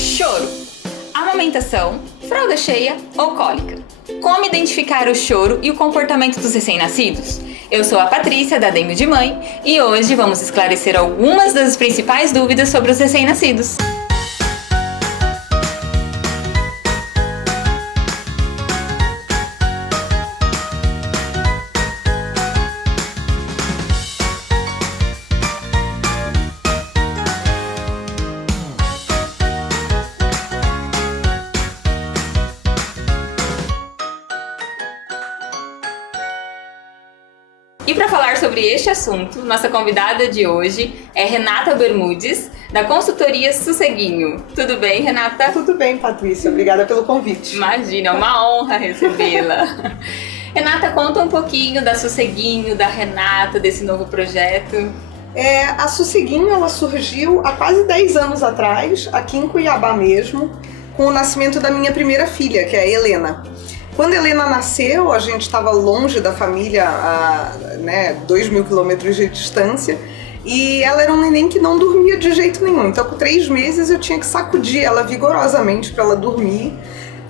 Choro, amamentação, fralda cheia ou cólica. Como identificar o choro e o comportamento dos recém-nascidos? Eu sou a Patrícia, da Dengue de Mãe, e hoje vamos esclarecer algumas das principais dúvidas sobre os recém-nascidos. E para falar sobre este assunto, nossa convidada de hoje é Renata Bermudes, da consultoria Sosseguinho. Tudo bem, Renata? Tudo bem, Patrícia. Obrigada pelo convite. Imagina, é uma honra recebê-la. Renata, conta um pouquinho da Sosseguinho, da Renata, desse novo projeto. A Sosseguinho, ela surgiu há quase 10 anos atrás, aqui em Cuiabá mesmo, com o nascimento da minha primeira filha, que é a Helena. Quando a Helena nasceu, a gente estava longe da família, a 2.000 quilômetros de distância, e ela era um neném que não dormia de jeito nenhum. Então, com 3 meses, eu tinha que sacudir ela vigorosamente para ela dormir.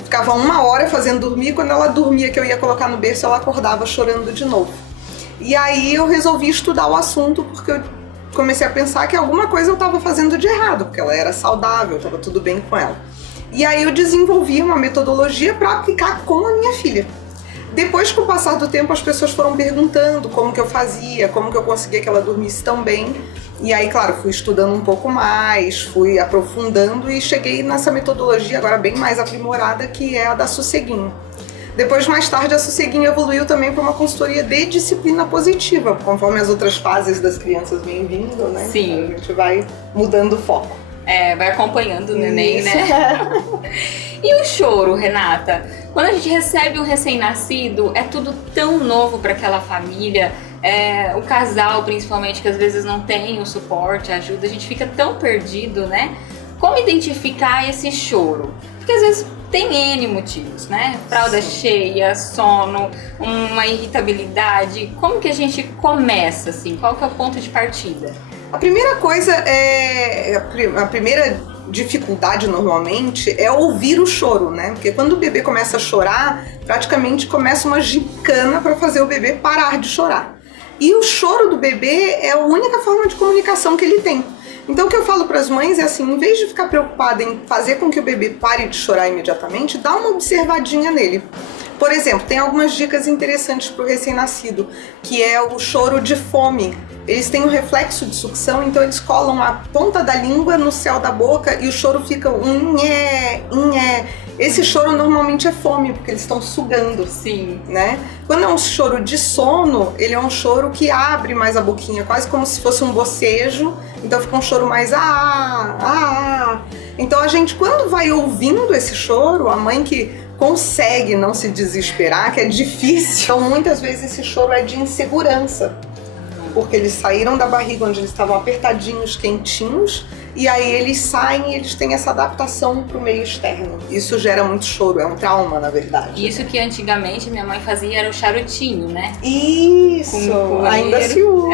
Ficava 1 hora fazendo dormir, quando ela dormia, que eu ia colocar no berço, ela acordava chorando de novo. E aí eu resolvi estudar o assunto, porque eu comecei a pensar que alguma coisa eu estava fazendo de errado, porque ela era saudável, estava tudo bem com ela. E aí eu desenvolvi uma metodologia para aplicar com a minha filha. Depois, com o passar do tempo, as pessoas foram perguntando como que eu fazia, como que eu conseguia que ela dormisse tão bem. E aí, claro, fui estudando um pouco mais, fui aprofundando e cheguei nessa metodologia agora bem mais aprimorada, que é a da Sosseguinho. Depois, mais tarde, a Sosseguinho evoluiu também para uma consultoria de disciplina positiva, conforme as outras fases das crianças vêm vindo, né? Sim. A gente vai mudando o foco. Vai acompanhando o neném, né? E o choro, Renata? Quando a gente recebe um recém-nascido, é tudo tão novo para aquela família, o casal principalmente, que às vezes não tem o suporte, a ajuda, a gente fica tão perdido, né? Como identificar esse choro? Porque às vezes tem N motivos, né? Fralda cheia, sono, uma irritabilidade. Como que a gente começa, assim? Qual que é o ponto de partida? A primeira coisa a primeira dificuldade normalmente é ouvir o choro, né? Porque quando o bebê começa a chorar, praticamente começa uma gincana para fazer o bebê parar de chorar. E o choro do bebê é a única forma de comunicação que ele tem. Então o que eu falo para as mães é assim, em vez de ficar preocupada em fazer com que o bebê pare de chorar imediatamente, dá uma observadinha nele. Por exemplo, tem algumas dicas interessantes para o recém-nascido, que é o choro de fome. Eles têm um reflexo de sucção, então eles colam a ponta da língua no céu da boca e o choro fica um nhé, nhé. Esse choro normalmente é fome, porque eles estão sugando. Sim. Né? Quando é um choro de sono, ele é um choro que abre mais a boquinha, quase como se fosse um bocejo, então fica um choro mais Então a gente, quando vai ouvindo esse choro, a mãe que consegue não se desesperar, que é difícil. Então, muitas vezes esse choro é de insegurança, porque eles saíram da barriga onde eles estavam apertadinhos, quentinhos, e aí eles saem e eles têm essa adaptação para o meio externo. Isso gera muito choro, é um trauma, na verdade. Isso que antigamente minha mãe fazia era o charutinho, né? Isso, ainda se usa.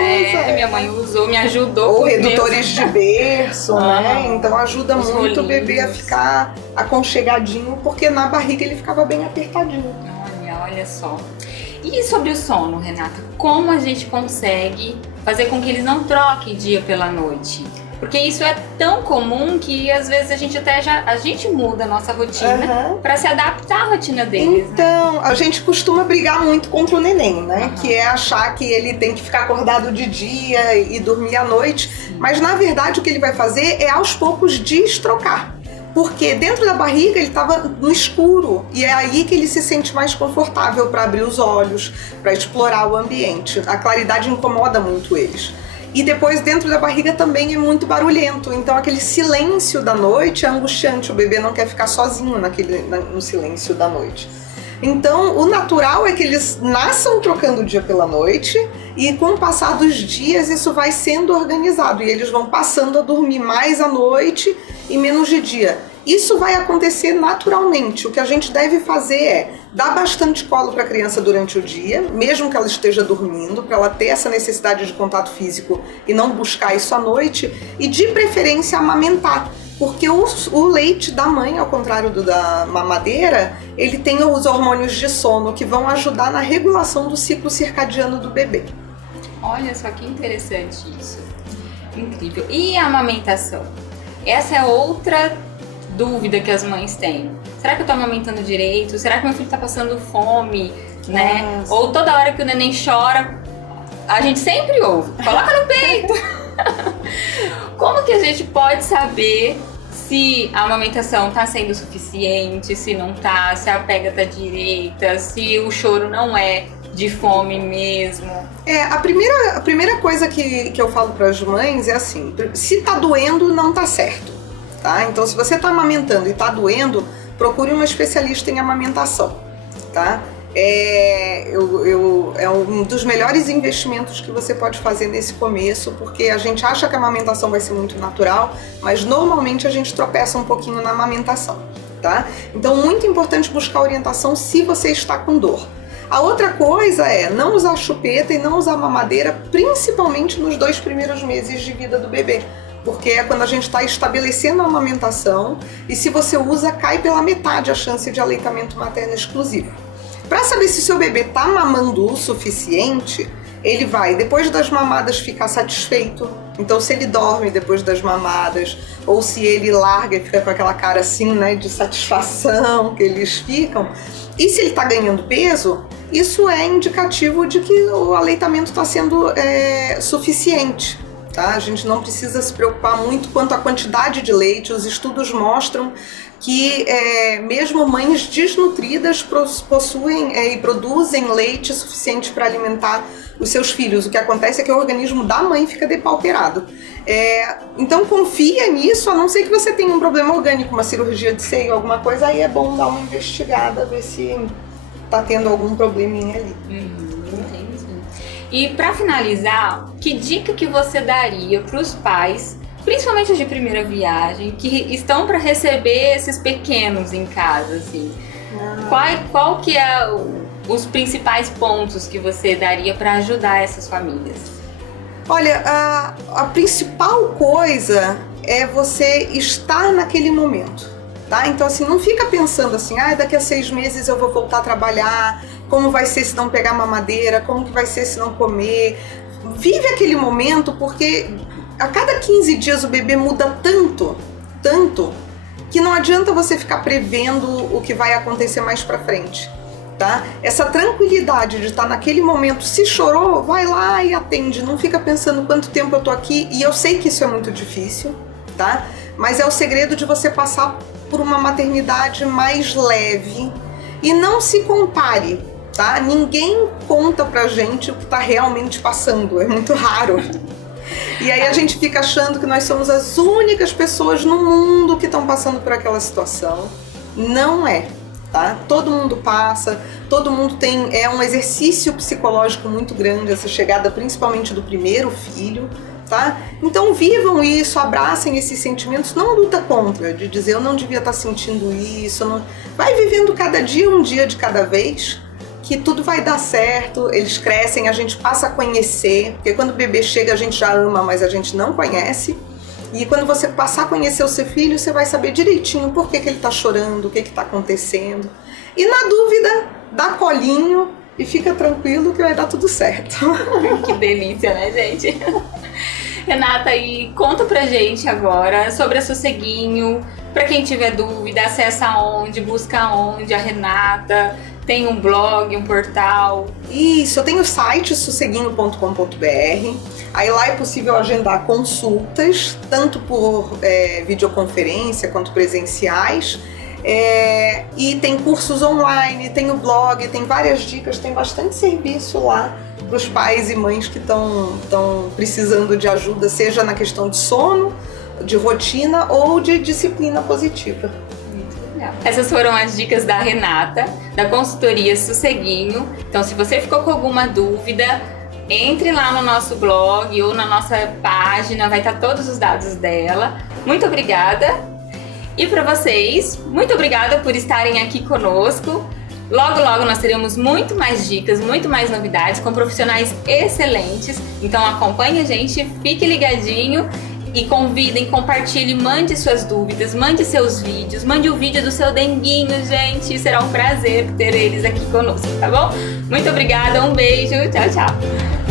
Minha mãe usou, me ajudou. Ou redutores de berço, né? Então ajuda muito o bebê a ficar aconchegadinho, porque na barriga ele ficava bem apertadinho. Olha só. E sobre o sono, Renata? Como a gente consegue fazer com que eles não troquem dia pela noite? Porque isso é tão comum que às vezes a gente muda a nossa rotina para se adaptar à rotina deles. Então, a gente costuma brigar muito contra o neném, né? Que é achar que ele tem que ficar acordado de dia e dormir à noite. Mas na verdade o que ele vai fazer é aos poucos destrocar. Porque dentro da barriga ele estava no escuro e é aí que ele se sente mais confortável para abrir os olhos, para explorar o ambiente. A claridade incomoda muito eles. E depois dentro da barriga também é muito barulhento, então aquele silêncio da noite é angustiante, o bebê não quer ficar sozinho no silêncio da noite. Então o natural é que eles nasçam trocando o dia pela noite e com o passar dos dias isso vai sendo organizado e eles vão passando a dormir mais à noite e menos de dia. Isso vai acontecer naturalmente. O que a gente deve fazer é dar bastante colo para a criança durante o dia, mesmo que ela esteja dormindo, para ela ter essa necessidade de contato físico e não buscar isso à noite, e de preferência amamentar. Porque o leite da mãe, ao contrário do da mamadeira, ele tem os hormônios de sono que vão ajudar na regulação do ciclo circadiano do bebê. Olha só que interessante isso. Incrível. E a amamentação? Essa é outra dúvida que as mães têm. Será que eu tô amamentando direito? Será que meu filho tá passando fome? Né? Ou toda hora que o neném chora, a gente sempre ouve, coloca no peito. Como que a gente pode saber se a amamentação tá sendo suficiente, se não tá, se a pega tá direita, se o choro não é de fome mesmo? A primeira coisa que eu falo para as mães é assim, se tá doendo, não tá certo, tá? Então, se você tá amamentando e tá doendo, procure uma especialista em amamentação, tá? É um dos melhores investimentos que você pode fazer nesse começo, porque a gente acha que a amamentação vai ser muito natural, mas normalmente a gente tropeça um pouquinho na amamentação, tá? Então, muito importante buscar orientação se você está com dor. A outra coisa é não usar chupeta e não usar mamadeira, principalmente nos 2 primeiros meses de vida do bebê, porque é quando a gente está estabelecendo a amamentação e se você usa, cai pela metade a chance de aleitamento materno exclusivo. Para saber se o seu bebê está mamando o suficiente, ele vai, depois das mamadas, ficar satisfeito. Então, se ele dorme depois das mamadas, ou se ele larga e fica com aquela cara assim, né, de satisfação que eles ficam, e se ele está ganhando peso, isso é indicativo de que o aleitamento está sendo suficiente. Tá? A gente não precisa se preocupar muito quanto à quantidade de leite. Os estudos mostram que mesmo mães desnutridas possuem e produzem leite suficiente para alimentar os seus filhos. O que acontece é que o organismo da mãe fica depauperado. Então confia nisso, a não ser que você tenha um problema orgânico, uma cirurgia de seio, alguma coisa, aí é bom dar uma investigada, ver se está tendo algum probleminha ali. Entendi. E para finalizar, que dica que você daria para os pais, principalmente os de primeira viagem, que estão para receber esses pequenos em casa, assim? Qual que é os principais pontos que você daria para ajudar essas famílias? Olha, a principal coisa é você estar naquele momento, tá? Então, assim, não fica pensando assim, daqui a 6 meses eu vou voltar a trabalhar, como vai ser se não pegar mamadeira, como que vai ser se não comer. Vive aquele momento, porque a cada 15 dias o bebê muda tanto, que não adianta você ficar prevendo o que vai acontecer mais pra frente, tá? Essa tranquilidade de estar naquele momento, se chorou, vai lá e atende, não fica pensando quanto tempo eu tô aqui, e eu sei que isso é muito difícil, tá? Mas é o segredo de você passar por uma maternidade mais leve e não se compare, tá? Ninguém conta pra gente o que tá realmente passando, é muito raro. E aí a gente fica achando que nós somos as únicas pessoas no mundo que estão passando por aquela situação. Não é, tá? Todo mundo passa, todo mundo tem... É um exercício psicológico muito grande, essa chegada principalmente do primeiro filho, tá? Então vivam isso, abracem esses sentimentos, não luta contra, de dizer eu não devia estar sentindo isso. Não... Vai vivendo cada dia, um dia de cada vez, que tudo vai dar certo, eles crescem, a gente passa a conhecer, porque quando o bebê chega a gente já ama, mas a gente não conhece, e quando você passar a conhecer o seu filho, você vai saber direitinho por que ele tá chorando, o que tá acontecendo, e na dúvida, dá colinho e fica tranquilo que vai dar tudo certo. Que delícia, né, gente? Renata, e conta pra gente agora sobre a Sosseguinho, pra quem tiver dúvida, acessa onde, busca onde a Renata... Tem um blog, um portal? Isso, eu tenho o site sosseguinho.com.br. Aí lá é possível agendar consultas, tanto por videoconferência quanto presenciais. E tem cursos online, tem o blog, tem várias dicas, tem bastante serviço lá para os pais e mães que estão precisando de ajuda, seja na questão de sono, de rotina ou de disciplina positiva. Essas foram as dicas da Renata, da consultoria Sosseguinho. Então, se você ficou com alguma dúvida, entre lá no nosso blog ou na nossa página, vai estar todos os dados dela. Muito obrigada. E para vocês, muito obrigada por estarem aqui conosco. Logo, logo nós teremos muito mais dicas, muito mais novidades com profissionais excelentes. Então acompanhe a gente, fique ligadinho E convidem, compartilhe, mande suas dúvidas, mande seus vídeos, mande o vídeo do seu denguinho, gente. Será um prazer ter eles aqui conosco, tá bom? Muito obrigada, um beijo, tchau, tchau.